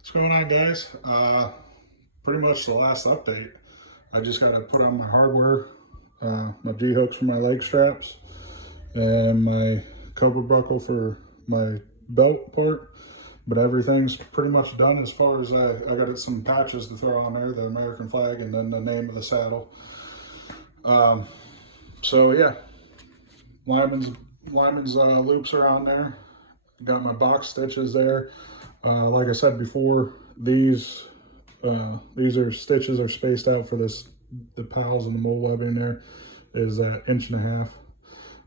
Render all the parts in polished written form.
What's going on, guys? Pretty much the last update. I just got to put on my hardware, my G-hooks for my leg straps, and my cobra buckle for my belt part. But everything's pretty much done as far as I got some patches to throw on there, the American flag, and then the name of the saddle. So yeah, Lyman's loops are on there. Got my box stitches there. Like I said before, these stitches are spaced out for the pals and the mole webbing there is at 1.5 inches.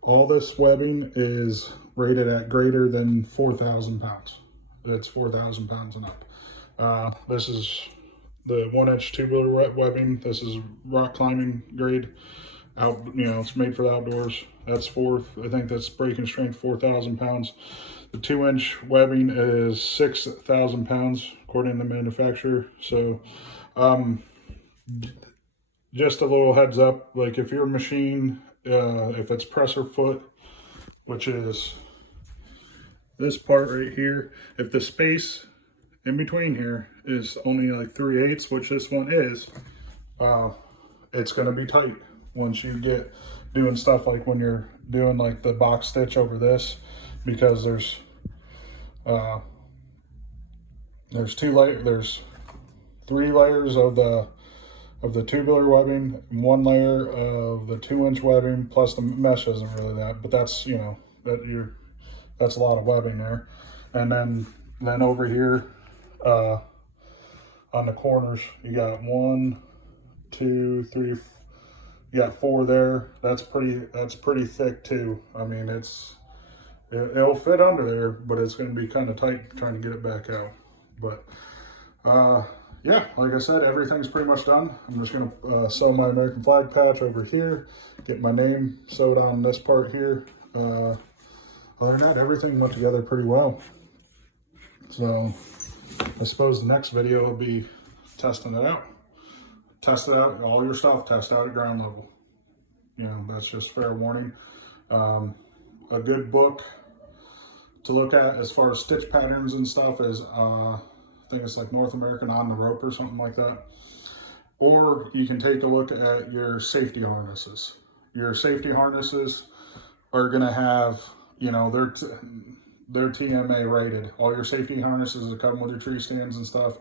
All this webbing is rated at greater than 4,000 pounds. It's 4,000 pounds and up. This is the 1-inch tubular webbing. This is rock climbing grade. It's made for the outdoors. That's I think that's breaking strength 4,000 pounds. The 2-inch webbing is 6,000 pounds according to the manufacturer. So just a little heads up, like if your machine, if it's presser foot, which is this part right here, if the space in between here is only like 3/8, which this one is, it's going to be tight once you get doing stuff like when you're doing like the box stitch over this, because there's 3 layers of the tubular webbing, and 1 layer of the 2-inch webbing, plus the mesh isn't really that, but that's that's a lot of webbing there. And then over here on the corners, you got 1, 2, 3, you got 4 there. That's pretty thick too. I mean, it'll fit under there, but it's going to be kind of tight trying to get it back out. But yeah, like I said, everything's pretty much done. I'm just going to sew my American flag patch over here, get my name sewed on this part here. Other than that, everything went together pretty well. So I suppose the next video will be testing it out. Test it out, all your stuff, test out at ground level. That's just fair warning. A good book to look at as far as stitch patterns and stuff is, I think it's like North American On the Rope or something like that. Or you can take a look at your safety harnesses. Your safety harnesses are gonna have, they're TMA rated. All your safety harnesses that come with your tree stands and stuff,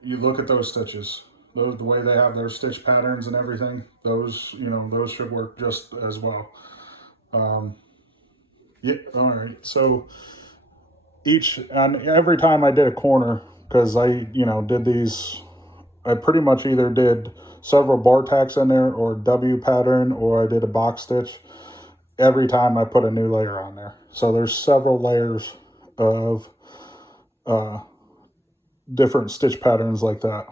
you look at those stitches. The way they have their stitch patterns and everything, those should work just as well. Yeah, all right. So every time I did a corner, because I did these, I pretty much either did several bar tacks in there or W pattern, or I did a box stitch. Every time I put a new layer on there. So there's several layers of different stitch patterns like that.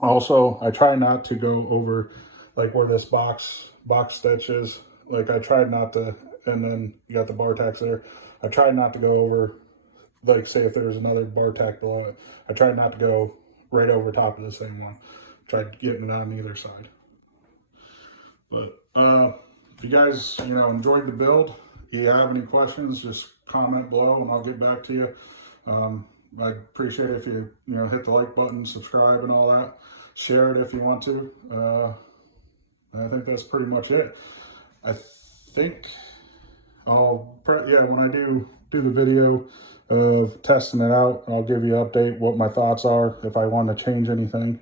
Also, I try not to go over like where this box stitch is. Like I tried not to, and then you got the bar tacks there. I tried not to go over, like say if there's another bar tack below it, I tried not to go right over top of the same one. Tried getting it on either side. But if you guys enjoyed the build, if you have any questions, just comment below and I'll get back to you. I'd appreciate it if you hit the like button, subscribe and all that. Share it if you want to. I think that's pretty much it. I think when I do the video of testing it out, I'll give you an update what my thoughts are, if I want to change anything,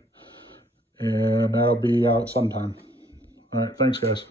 and that'll be out sometime. All right, thanks guys.